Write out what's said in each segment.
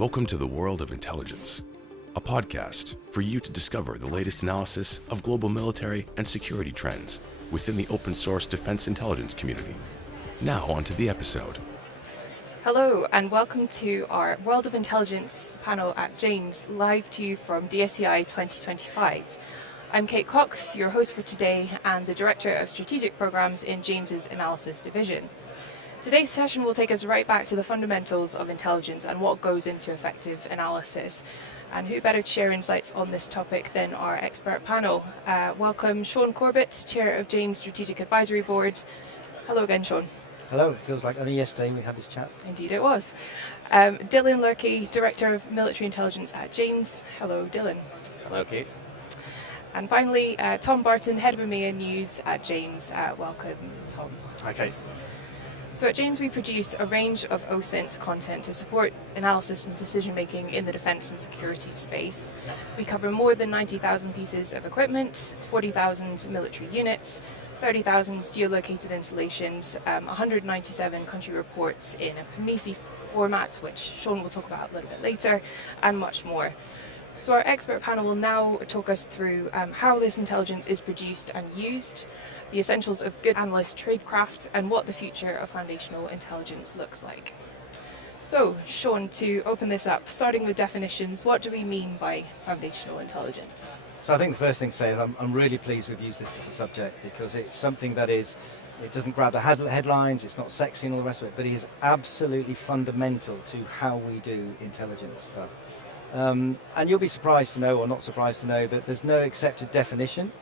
Welcome to the World of Intelligence, a podcast for you to discover the latest analysis of global military and security trends within the open source defense intelligence community. Now on to the episode. Hello and welcome to our World of Intelligence panel at Jane's, live to you from DSEI 2025. I'm Kate Cox, your host for today and the Director of Strategic Programs in Jane's Analysis Division. Today's session will take us right back to the fundamentals of intelligence and what goes into effective analysis. And who better to share insights on this topic than our expert panel. Welcome Sean Corbett, Chair of Jane's Strategic Advisory Board. Hello again, Sean. Hello, it feels like only yesterday we had this chat. Indeed it was. Dylan Lurkey, Director of Military Intelligence at Jane's. Hello, Dylan. Hello, Kate. And finally, Tom Barton, Head of EMEA News at Jane's. Welcome, Tom. Hi, Kate. So at Jane's we produce a range of OSINT content to support analysis and decision making in the defence and security space. We cover more than 90,000 pieces of equipment, 40,000 military units, 30,000 geolocated installations, 197 country reports in a PMISI format, which Sean will talk about a little bit later, and much more. So our expert panel will now talk us through how this intelligence is produced and used, the essentials of good analyst tradecraft, and what the future of foundational intelligence looks like. So, Sean, to open this up, starting with definitions, what do we mean by foundational intelligence? So I think the first thing to say is I'm really pleased we've used this as a subject because it's something that it doesn't grab the headlines, it's not sexy and all the rest of it, but it is absolutely fundamental to how we do intelligence stuff. And you'll be surprised to know, or not surprised to know, that there's no accepted definition.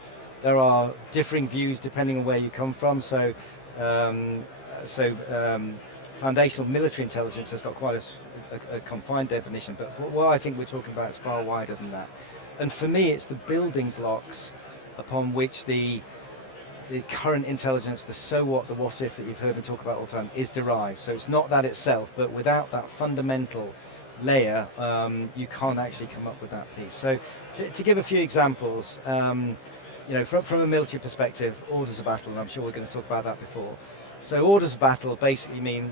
There are differing views depending on where you come from. So foundational military intelligence has got quite a confined definition, but what I think we're talking about is far wider than that. And for me, it's the building blocks upon which the current intelligence, the so what, the what if that you've heard me talk about all the time, is derived. So it's not that itself, but without that fundamental layer, you can't actually come up with that piece. So to give a few examples, from a military perspective, orders of battle, and I'm sure we're going to talk about that before. So orders of battle basically mean,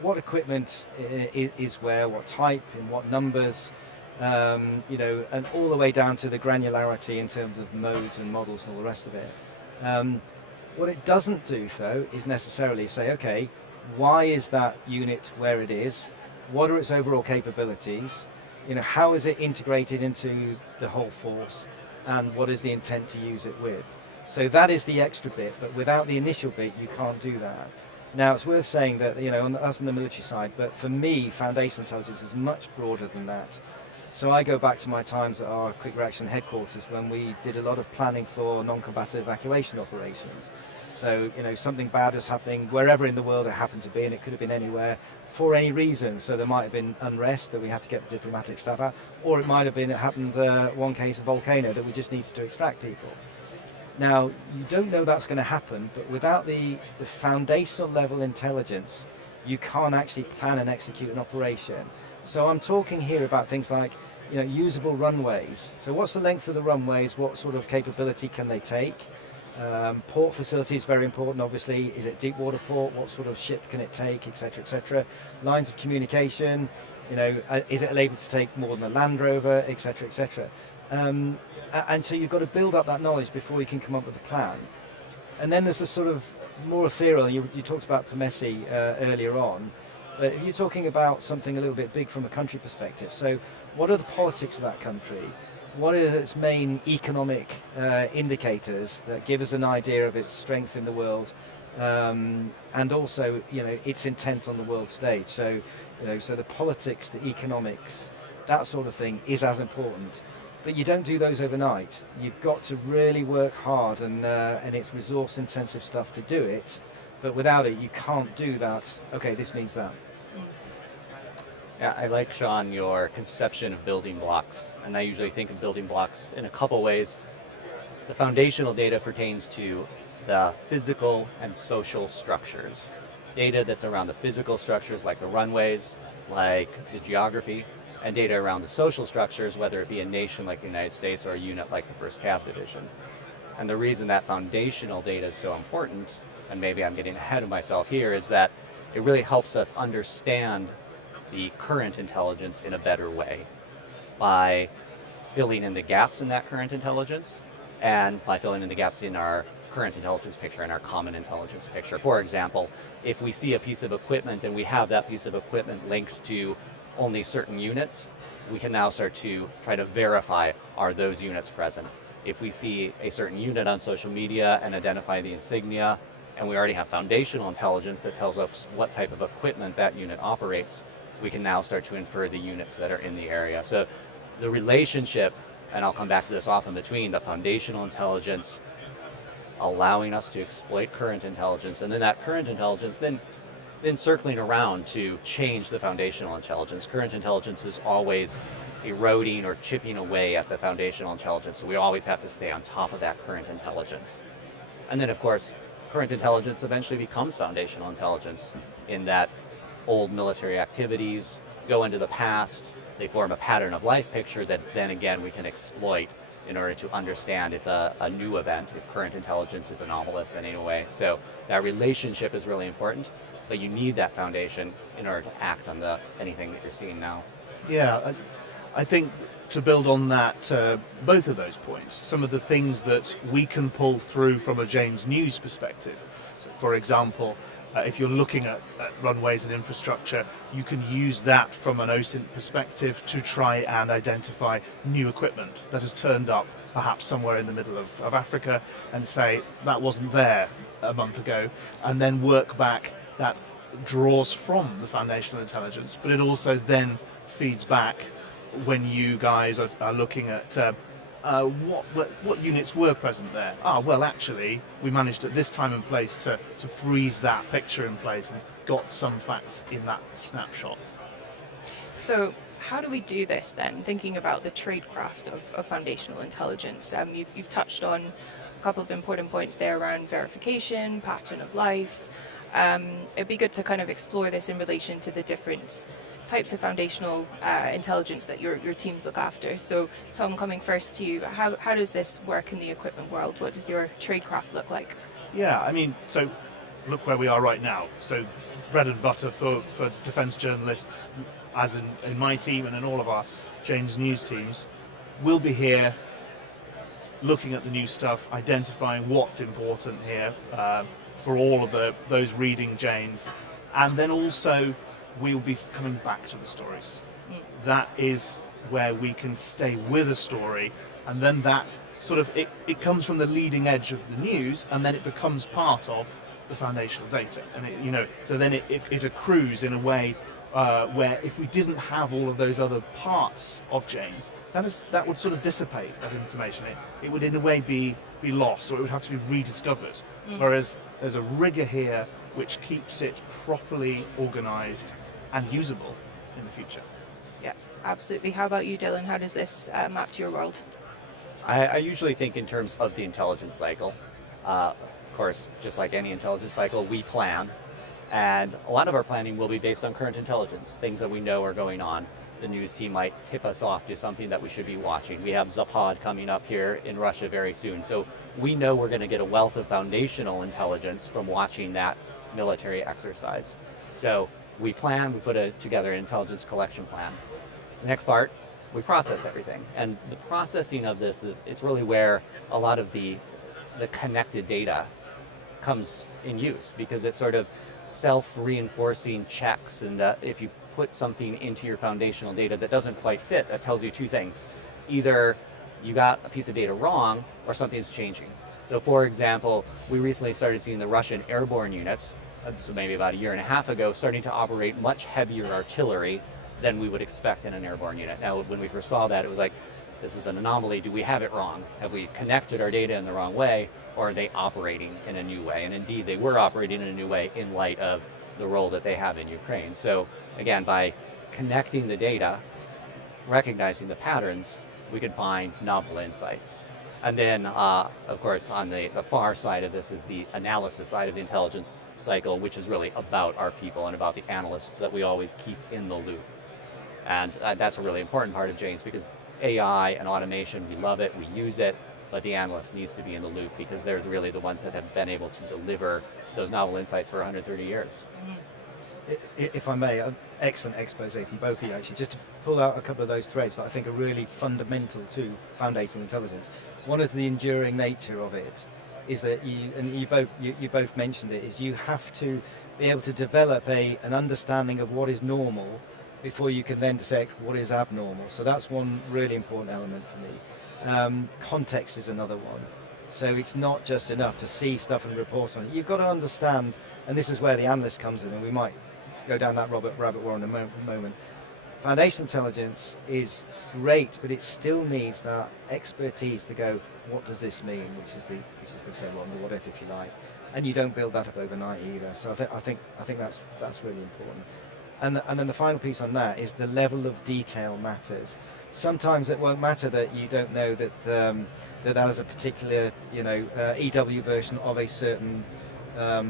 what equipment is where, what type, in what numbers, and all the way down to the granularity in terms of modes and models and all the rest of it. What it doesn't do, though, is necessarily say, okay, why is that unit where it is? What are its overall capabilities? How is it integrated into the whole force? And what is the intent to use it with? So that is the extra bit, but without the initial bit, you can't do that. Now, it's worth saying that, that's on the military side, but for me, foundational intelligence is much broader than that. So I go back to my times at our quick reaction headquarters when we did a lot of planning for non-combatant evacuation operations. So, something bad was happening wherever in the world it happened to be, and it could have been anywhere for any reason. So there might have been unrest that we had to get the diplomatic staff out, or it might have been, it happened one case, a volcano that we just needed to extract people. Now, you don't know that's going to happen, but without the foundational level intelligence, you can't actually plan and execute an operation. So I'm talking here about things like, usable runways. So what's the length of the runways? What sort of capability can they take? Port facility is very important, obviously. Is it deep water port? What sort of ship can it take, etc., etc. Lines of communication, is it able to take more than a Land Rover, etc., etc. And so you've got to build up that knowledge before you can come up with a plan. And then there's the sort of more ethereal, you talked about PMISI earlier on, but if you're talking about something a little bit big from a country perspective, so what are the politics of that country? What are its main economic indicators that give us an idea of its strength in the world, and also, its intent on the world stage? So, so the politics, the economics, that sort of thing is as important. But you don't do those overnight. You've got to really work hard, and it's resource-intensive stuff to do it. But without it, you can't do that. Okay, this means that. Yeah, I like, Sean, your conception of building blocks, and I usually think of building blocks in a couple ways. The foundational data pertains to the physical and social structures. Data that's around the physical structures, like the runways, like the geography, and data around the social structures, whether it be a nation like the United States or a unit like the 1st Cav Division. And the reason that foundational data is so important, and maybe I'm getting ahead of myself here, is that it really helps us understand the current intelligence in a better way by filling in the gaps in that current intelligence and by filling in the gaps in our current intelligence picture and our common intelligence picture. For example, if we see a piece of equipment and we have that piece of equipment linked to only certain units, we can now start to try to verify, are those units present? If we see a certain unit on social media and identify the insignia, and we already have foundational intelligence that tells us what type of equipment that unit operates, we can now start to infer the units that are in the area. So the relationship, and I'll come back to this often, between the foundational intelligence allowing us to exploit current intelligence, and then that current intelligence then circling around to change the foundational intelligence. Current intelligence is always eroding or chipping away at the foundational intelligence, so we always have to stay on top of that current intelligence. And then, of course, current intelligence eventually becomes foundational intelligence in that old military activities go into the past, they form a pattern of life picture that then again we can exploit in order to understand if a new event, if current intelligence is anomalous in any way. So that relationship is really important, but you need that foundation in order to act on anything that you're seeing now. Yeah, I think to build on that, both of those points, some of the things that we can pull through from a Jane's News perspective. So for example, if you're looking at runways and infrastructure, you can use that from an OSINT perspective to try and identify new equipment that has turned up perhaps somewhere in the middle of Africa and say that wasn't there a month ago, and then work back. That draws from the foundational intelligence, but it also then feeds back when you guys are looking at what units were present there. Well, actually, we managed at this time and place to freeze that picture in place and got some facts in that snapshot. So how do we do this then, thinking about the tradecraft of foundational intelligence? You've touched on a couple of important points there around verification, pattern of life. It'd be good to kind of explore this in relation to the different types of foundational intelligence that your teams look after. So Tom, coming first to you, how does this work in the equipment world? What does your tradecraft look like? Yeah, I mean, so look where we are right now. So bread and butter for defence journalists, as in my team and in all of our Jane's News teams, we'll be here looking at the new stuff, identifying what's important here for all of those reading Jane's, and then also we'll be coming back to the stories. That is where we can stay with a story, and then that sort of it comes from the leading edge of the news, and then it becomes part of the foundational data, and so then it accrues in a way where if we didn't have all of those other parts of Jane's, that would sort of dissipate that information. It would in a way be lost, or it would have to be rediscovered. Whereas there's a rigor here which keeps it properly organized and usable in the future. Yeah, absolutely. How about you, Dylan? How does this map to your world? I usually think in terms of the intelligence cycle. Of course, just like any intelligence cycle, we plan. And a lot of our planning will be based on current intelligence, things that we know are going on. The news team might tip us off to something that we should be watching. We have Zapad coming up here in Russia very soon. So we know we're going to get a wealth of foundational intelligence from watching that military exercise. So we plan, we put together an intelligence collection plan. The next part, we process everything. And the processing of this, it's really where a lot of the connected data comes in use, because it's sort of self-reinforcing checks, and if you put something into your foundational data that doesn't quite fit, that tells you two things. Either you got a piece of data wrong, or something's changing. So for example, we recently started seeing the Russian airborne units, this was maybe about a year and a half ago, starting to operate much heavier artillery than we would expect in an airborne unit. Now, when we first saw that, it was like, this is an anomaly. Do we have it wrong? Have we connected our data in the wrong way, or are they operating in a new way? And indeed, they were operating in a new way in light of the role that they have in Ukraine. So again, by connecting the data, recognizing the patterns, we can find novel insights. And then, of course, on the far side of this is the analysis side of the intelligence cycle, which is really about our people and about the analysts that we always keep in the loop. And that's a really important part of Jane's, because AI and automation, we love it, we use it, but the analyst needs to be in the loop, because they're really the ones that have been able to deliver those novel insights for 130 years. if I may, an excellent expose for both of you actually, just to pull out a couple of those threads that I think are really fundamental to foundational intelligence. One is the enduring nature of it, is that you both mentioned it, is you have to be able to develop an understanding of what is normal before you can then dissect what is abnormal. So that's one really important element for me. Context is another one. So it's not just enough to see stuff and report on it. You've got to understand, and this is where the analyst comes in, and we might go down that rabbit warren in a moment. Foundational intelligence is great, but it still needs that expertise to go, what does this mean? Which is the so on, the what if you like. And you don't build that up overnight either. So I think that's really important. And then the final piece on that is the level of detail matters. Sometimes it won't matter that you don't know that that is a particular EW version of a certain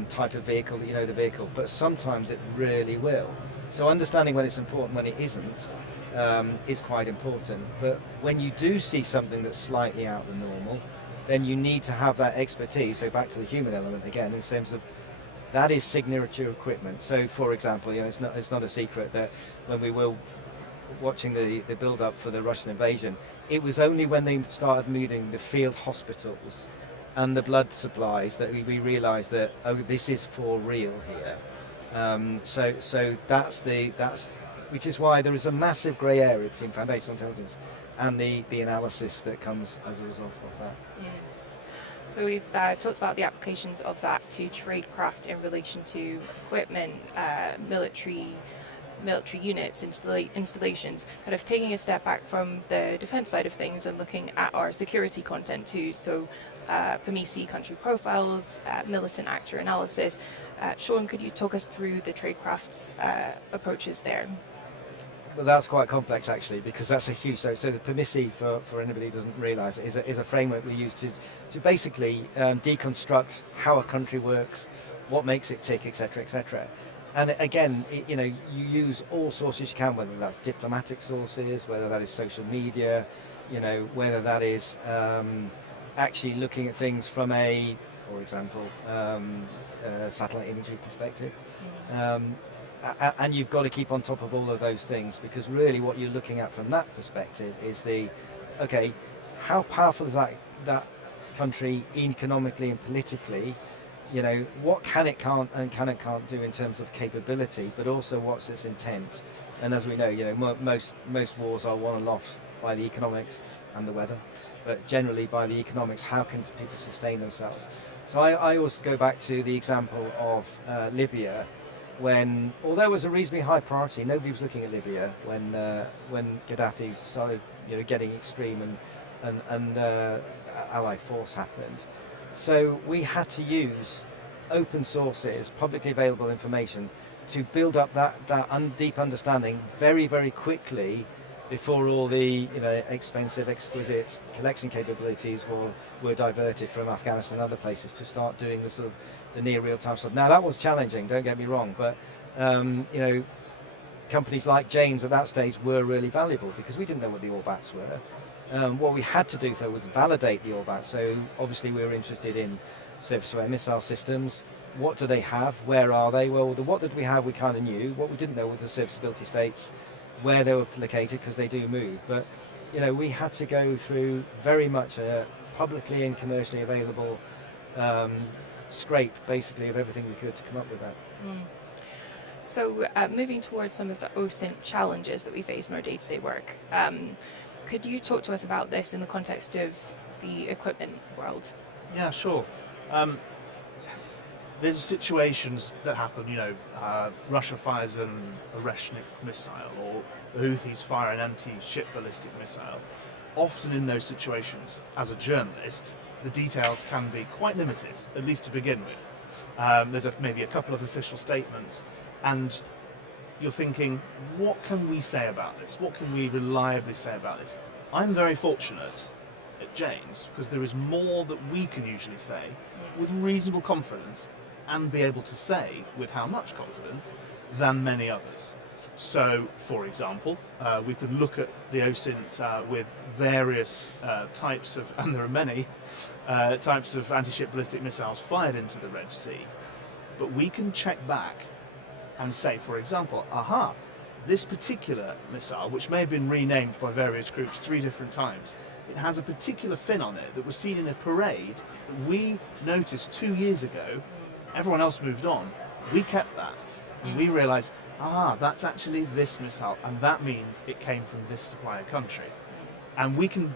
type of vehicle, that you know the vehicle, but sometimes it really will. So understanding when it's important, when it isn't, is quite important. But when you do see something that's slightly out of the normal, then you need to have that expertise. So back to the human element again, in terms of that is signature equipment. So for example, it's not a secret that when we were watching the build-up for the Russian invasion, it was only when they started moving the field hospitals and the blood supplies that we realised that, oh, this is for real here. So that's which is why there is a massive grey area between foundational intelligence and the analysis that comes as a result of that. Yeah. So we've talked about the applications of that to tradecraft in relation to equipment, military units, installations, kind of taking a step back from the defence side of things and looking at our security content too. So PMISI country profiles, militant actor analysis. Sean, could you talk us through the tradecraft's approaches there? Well, that's quite complex actually, because that's a huge. So the PMISI, for anybody who doesn't realise, is a framework we use to basically deconstruct how a country works, what makes it tick, etc., etc. And again, you use all sources you can, whether that's diplomatic sources, whether that is social media, whether that is actually looking at things from for example, satellite imagery perspective. And you've got to keep on top of all of those things, because really what you're looking at from that perspective is how powerful is that country economically and politically, what can it can't do in terms of capability, but also what's its intent. And as we know, most wars are won and lost by the economics and the weather, but generally by the economics, how can people sustain themselves? So I always go back to the example of Libya, when, although it was a reasonably high priority, nobody was looking at Libya when Gaddafi started getting extreme and Allied force happened. So we had to use open sources, publicly available information, to build up that deep understanding very, very quickly before all the expensive, exquisite collection capabilities were diverted from Afghanistan and other places to start doing the sort of the near real-time stuff. Now that was challenging, don't get me wrong, but companies like Jane's at that stage were really valuable because we didn't know what the orbats were. What we had to do though was validate the orbats. So obviously we were interested in surface-to-air missile systems. What do they have? Where are they? Well, what did we have we kind of knew. What we didn't know were the serviceability states, where they were located, because they do move. But we had to go through very much a publicly and commercially available scrape, basically, of everything we could to come up with that. So moving towards some of the OSINT challenges that we face in our day-to-day work, could you talk to us about this in the context of the equipment world? Yeah, sure. There's situations that happen, Russia fires a Reshnik missile, or the Houthis fire an anti-ship ballistic missile. Often in those situations, as a journalist, the details can be quite limited, at least to begin with. There's maybe a couple of official statements, and you're thinking, what can we say about this? What can we reliably say about this? I'm very fortunate at Jane's, because there is more that we can usually say with reasonable confidence, and be able to say with how much confidence, than many others. So, for example, we could look at the OSINT with various types of, and there are many, types of anti-ship ballistic missiles fired into the Red Sea. But we can check back and say, for example, aha, this particular missile, which may have been renamed by various groups 3 different times, it has a particular fin on it that was seen in a parade that we noticed 2 years ago. Everyone else moved on. We kept that. And we realized, that's actually this missile, and that means it came from this supplier country. And we can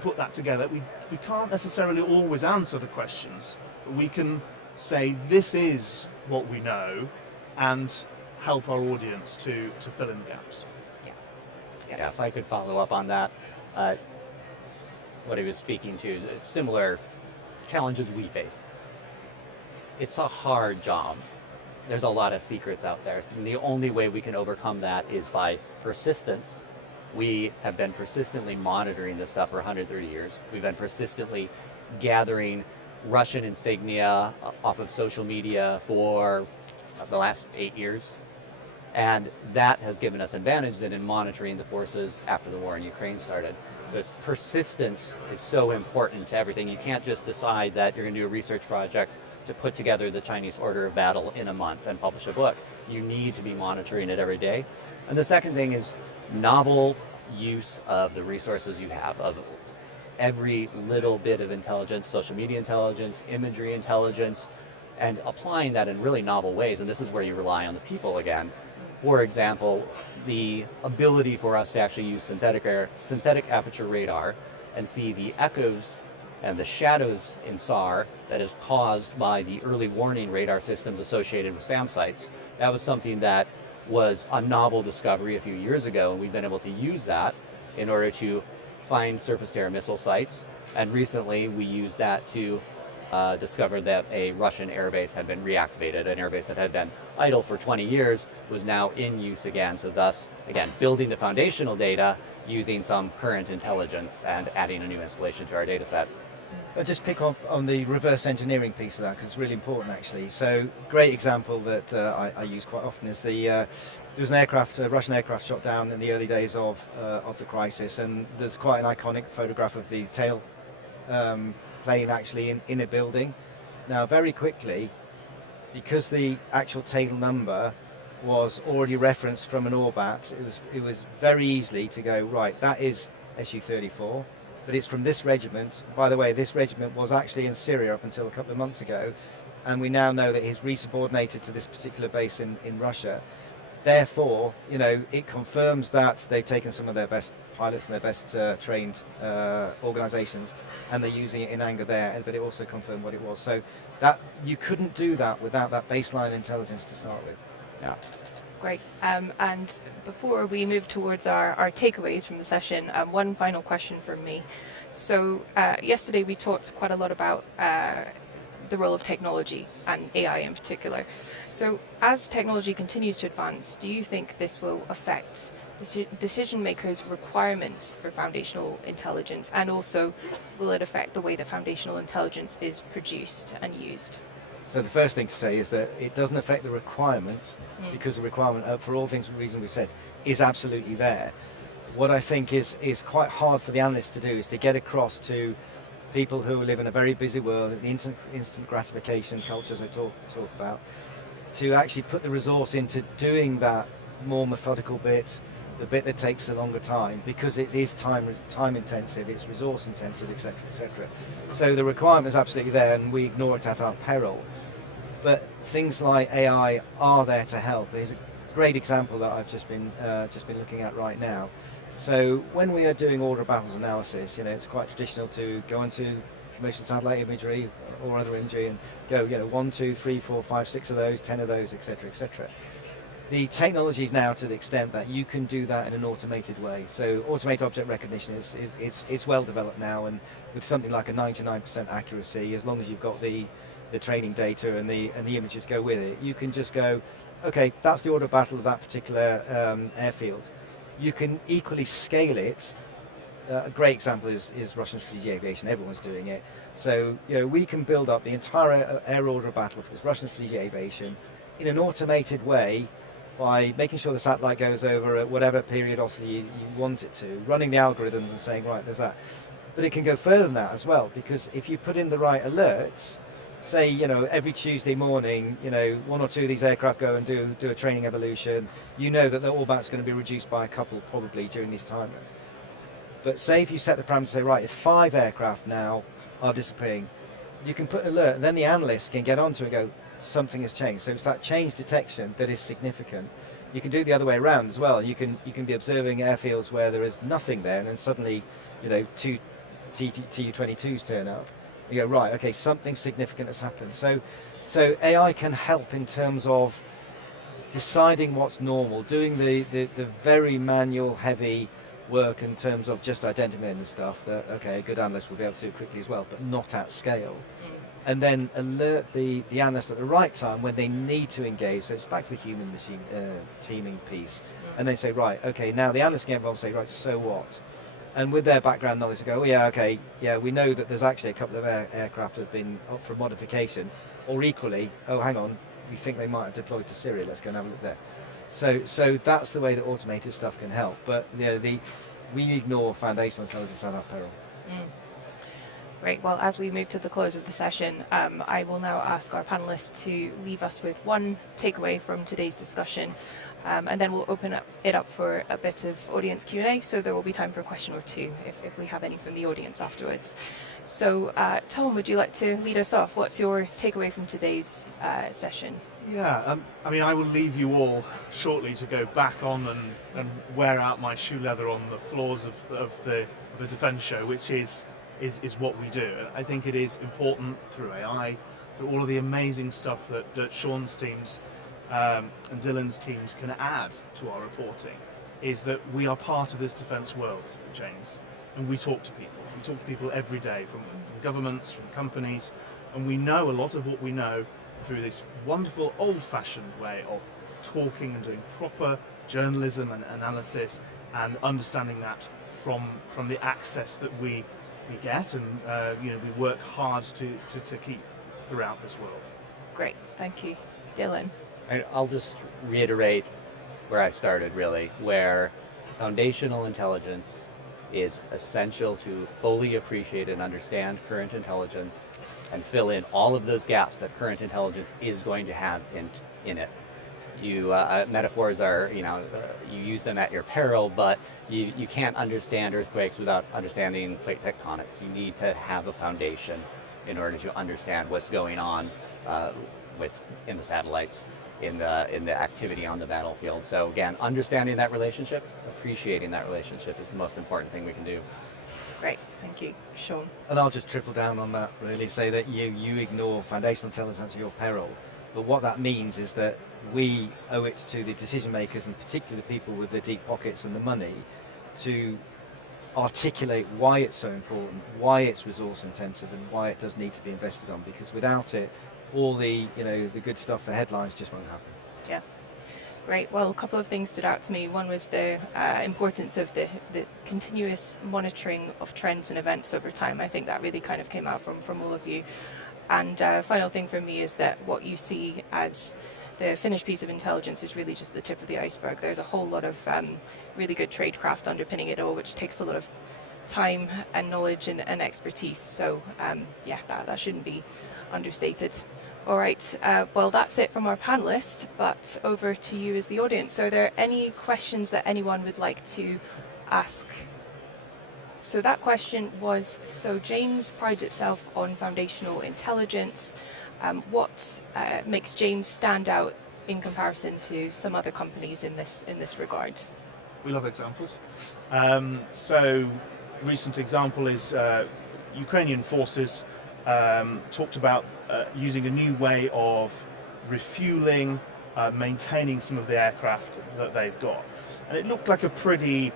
put that together. We can't necessarily always answer the questions, but we can say this is what we know and help our audience to fill in the gaps. Yeah, if I could follow up on that, what he was speaking to, similar challenges we face. It's a hard job. There's a lot of secrets out there. And the only way we can overcome that is by persistence. We have been persistently monitoring this stuff for 130 years. We've been persistently gathering Russian insignia off of social media for the last 8 years. And that has given us advantage then in monitoring the forces after the war in Ukraine started. So this persistence is so important to everything. You can't just decide that you're going to do a research project to put together the Chinese order of battle in a month and publish a book. You need to be monitoring it every day. And the second thing is novel use of the resources you have, of every little bit of intelligence, social media intelligence, imagery intelligence, and applying that in really novel ways. And this is where you rely on the people again. For example, the ability for us to actually use synthetic aperture radar and see the echoes and the shadows in SAR that is caused by the early warning radar systems associated with SAM sites. That was something that was a novel discovery a few years ago, and we've been able to use that in order to find surface-to-air missile sites. And recently we used that to discover that a Russian airbase had been reactivated, an airbase that had been idle for 20 years was now in use again. So thus, again, building the foundational data using some current intelligence and adding a new installation to our data set. I'll just pick up on the reverse engineering piece of that because it's really important actually. So great example that I use quite often is there was a Russian aircraft shot down in the early days of the crisis, and there's quite an iconic photograph of the tail plane actually in a building. Now very quickly, because the actual tail number was already referenced from an ORBAT, it was very easily to go, right, that is Su-34. But it's from this regiment. By the way, this regiment was actually in Syria up until a couple of months ago, and we now know that he's resubordinated to this particular base in Russia. Therefore, it confirms that they've taken some of their best pilots and their best trained organizations, and they're using it in anger there, but it also confirmed what it was. So that you couldn't do that without that baseline intelligence to start with. Yeah. Great. And before we move towards our takeaways from the session, one final question from me. So yesterday we talked quite a lot about the role of technology and AI in particular. So as technology continues to advance, do you think this will affect decision makers' requirements for foundational intelligence, and also will it affect the way that foundational intelligence is produced and used? So the first thing to say is that it doesn't affect the requirement, because the requirement, for all things the reason we've said, is absolutely there. What I think is quite hard for the analysts to do is to get across to people who live in a very busy world, the instant gratification cultures I talk about, to actually put the resource into doing that more methodical bit, the bit that takes a longer time, because it is time intensive, it's resource intensive, etc., etc. So the requirement is absolutely there, and we ignore it at our peril. But things like AI are there to help. There's a great example that I've just been looking at right now. So when we are doing order of battles analysis, it's quite traditional to go into commercial satellite imagery or other imagery and go, 1, 2, 3, 4, 5, 6 of those, 10 of those, etc., etc. The technology is now to the extent that you can do that in an automated way. So automated object recognition is well developed now, and with something like a 99% accuracy, as long as you've got the training data and the images go with it, you can just go, okay, that's the order of battle of that particular airfield. You can equally scale it. A great example is Russian strategic aviation. Everyone's doing it. So we can build up the entire air order of battle for this Russian strategic aviation in an automated way by making sure the satellite goes over at whatever periodicity you want it to, running the algorithms and saying, right, there's that. But it can go further than that as well, because if you put in the right alerts, say, every Tuesday morning, one or two of these aircraft go and do a training evolution, you know that the all-back's going to be reduced by a couple probably during this time. But say if you set the parameter, say, right, if 5 aircraft now are disappearing, you can put an alert, and then the analyst can get onto it and go, something has changed. So it's that change detection that is significant. You can do it the other way around as well. You can be observing airfields where there is nothing there, and then suddenly, 2 Tu-22s turn up. You go, right, okay, something significant has happened. So AI can help in terms of deciding what's normal, doing the very manual, heavy work in terms of just identifying the stuff that, okay, a good analyst will be able to do quickly as well, but not at scale. And then alert the analyst at the right time when they need to engage. So it's back to the human machine teaming piece. And they say, right, okay, now the analyst get involved and say, right, so what? And with their background knowledge, they go, oh, yeah, okay, yeah, we know that there's actually a couple of aircraft that have been up for modification, or equally, oh, hang on, we think they might have deployed to Syria, let's go and have a look there. So that's the way that automated stuff can help. But we ignore foundational intelligence at our peril. Great. Well, as we move to the close of the session, I will now ask our panelists to leave us with one takeaway from today's discussion, and then we'll open it up for a bit of audience Q&A, so there will be time for a question or two if we have any from the audience afterwards. So, Tom, would you like to lead us off? What's your takeaway from today's session? Yeah, I will leave you all shortly to go back on and wear out my shoe leather on the floors of the defence show, which is what we do. And I think it is important through AI, through all of the amazing stuff that Sean's teams and Dylan's teams can add to our reporting, is that we are part of this defence world, James, and we talk to people. We talk to people every day, from governments, from companies, and we know a lot of what we know through this wonderful old-fashioned way of talking and doing proper journalism and analysis, and understanding that from the access that we get, and we work hard to keep throughout this world. Great, thank you. Dylan? I'll just reiterate where I started, really, where foundational intelligence is essential to fully appreciate and understand current intelligence and fill in all of those gaps that current intelligence is going to have in it. You metaphors are, you use them at your peril, but you can't understand earthquakes without understanding plate tectonics. You need to have a foundation in order to understand what's going on in the satellites, in the activity on the battlefield. So again, understanding that relationship, appreciating that relationship is the most important thing we can do. Great, thank you. Sean? And I'll just triple down on that, really, say that you ignore foundational intelligence at your peril. But what that means is that we owe it to the decision makers, and particularly the people with the deep pockets and the money, to articulate why it's so important, why it's resource intensive, and why it does need to be invested on, because without it, all the good stuff, the headlines just won't happen. Yeah. Great. Well, a couple of things stood out to me. One was the importance of the continuous monitoring of trends and events over time. I think that really kind of came out from all of you. And final thing for me is that what you see as the finished piece of intelligence is really just the tip of the iceberg. There's a whole lot of really good tradecraft underpinning it all, which takes a lot of time and knowledge and expertise. So that shouldn't be understated. All right, well, that's it from our panelists, but over to you as the audience. Are there any questions that anyone would like to ask? So that question was, so James prides itself on foundational intelligence. What makes James stand out in comparison to some other companies in this regard? We love examples. So recent example is Ukrainian forces talked about using a new way of refueling, maintaining some of the aircraft that they've got. And it looked like a pretty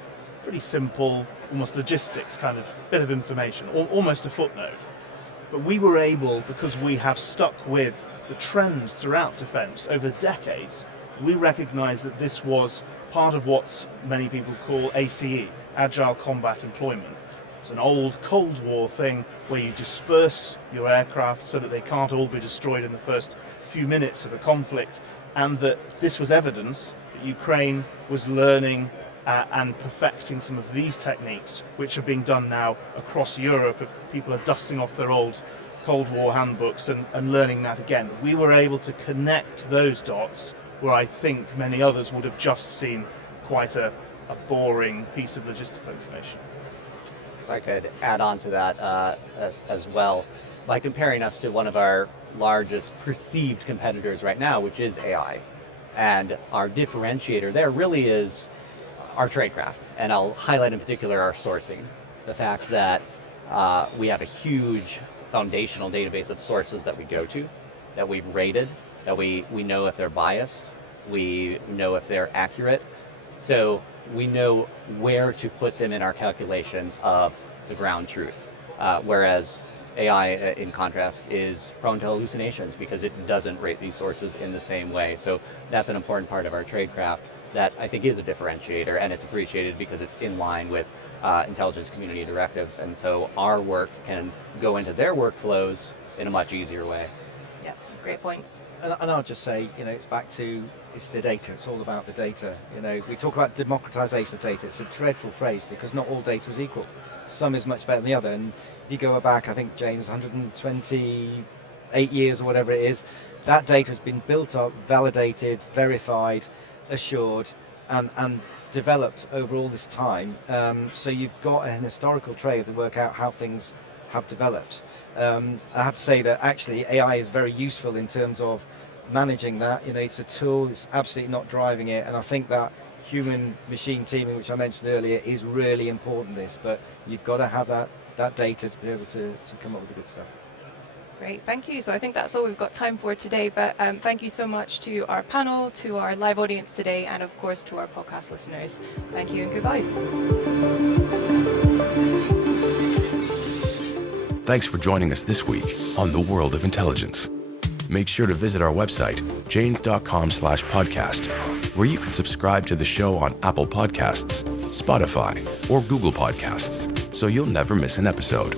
simple, almost logistics kind of bit of information, almost a footnote. But we were able, because we have stuck with the trends throughout defence over decades, we recognise that this was part of what many people call ACE, Agile Combat Employment. It's an old Cold War thing where you disperse your aircraft so that they can't all be destroyed in the first few minutes of a conflict, and that this was evidence that Ukraine was learning and perfecting some of these techniques, which are being done now across Europe. If people are dusting off their old Cold War handbooks and learning that again. We were able to connect those dots where I think many others would have just seen quite a boring piece of logistical information. If I could add on to that as well, by comparing us to one of our largest perceived competitors right now, which is AI. And our differentiator there really is our Tradecraft. And I'll highlight in particular our sourcing. The fact that we have a huge foundational database of sources that we go to, that we've rated, that we know if they're biased, we know if they're accurate. So we know where to put them in our calculations of the ground truth. Whereas AI, in contrast, is prone to hallucinations because it doesn't rate these sources in the same way. So that's an important part of our Tradecraft that I think is a differentiator, and it's appreciated because it's in line with intelligence community directives. And so our work can go into their workflows in a much easier way. Yeah, great points. And I'll just say, it's back to, it's the data, it's all about the data. We talk about democratization of data. It's a dreadful phrase because not all data is equal. Some is much better than the other. And if you go back, I think, James, 128 years or whatever it is, that data has been built up, validated, verified, assured, and developed over all this time. So you've got an historical trail to work out how things have developed. I have to say that actually AI is very useful in terms of managing that. It's a tool, it's absolutely not driving it, and I think that human-machine teaming, which I mentioned earlier, is really important in this, but you've got to have that data to be able to come up with the good stuff. Great, thank you. So I think that's all we've got time for today, but thank you so much to our panel, to our live audience today, and of course to our podcast listeners. Thank you and goodbye. Thanks for joining us this week on The World of Intelligence. Make sure to visit our website, janes.com/podcast, where you can subscribe to the show on Apple Podcasts, Spotify, or Google Podcasts, so you'll never miss an episode.